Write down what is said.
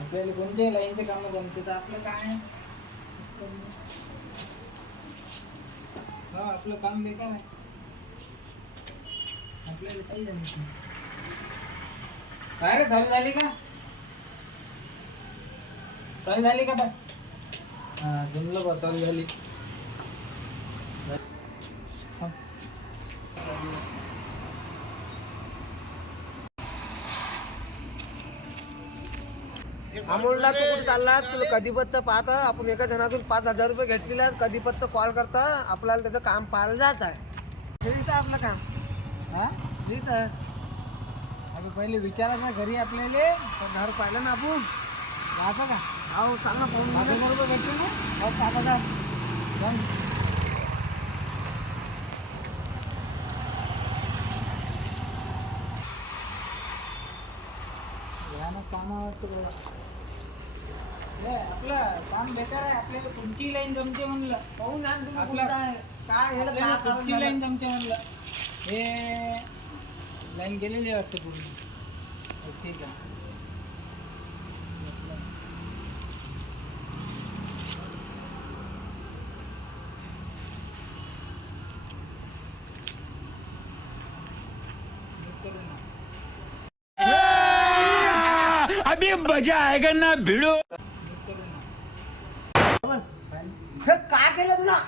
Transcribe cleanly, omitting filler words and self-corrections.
आपल्याला कोणत्याही लाईनचे काम जमते तर आपलं काय हा आपलं काम बेकार आहे. आपल्याला काही जमत नाही. काय रे चालू झाली का? चालू झाली का बाय? हा जमलं बा, चालू झाली. अमोलला तू कुठे चालला? तुला कधी पत्त पाहता आपण एका जणातून 5,000 रुपये घेतलेले, कधी पत्त कॉल करता आपल्याला त्याचं काम पाहायला जात आहे. हे इथं आपलं काम हा इथं अगं पहिले विचारा ना घरी आपल्याला. घर पाहिलं ना आपण. राहतं का? हो चांगला फोन 5,000 रुपये भेटते ना? हो 5,000. जाऊन. या ना कामावर आपलं काम बेकार आहे. आपल्याला कोणती लाईन जमते म्हणलं. पाहून आण तुम्ही आपला- कोणता आहे. काय हे आपल्याला का कोणती लाईन जमते म्हणलं. हे लाईन गेलेली वाटते पूर्ण. ठीक आहे. अभी मजा आएगा ना भिड़ो. हे काय केलं तुला?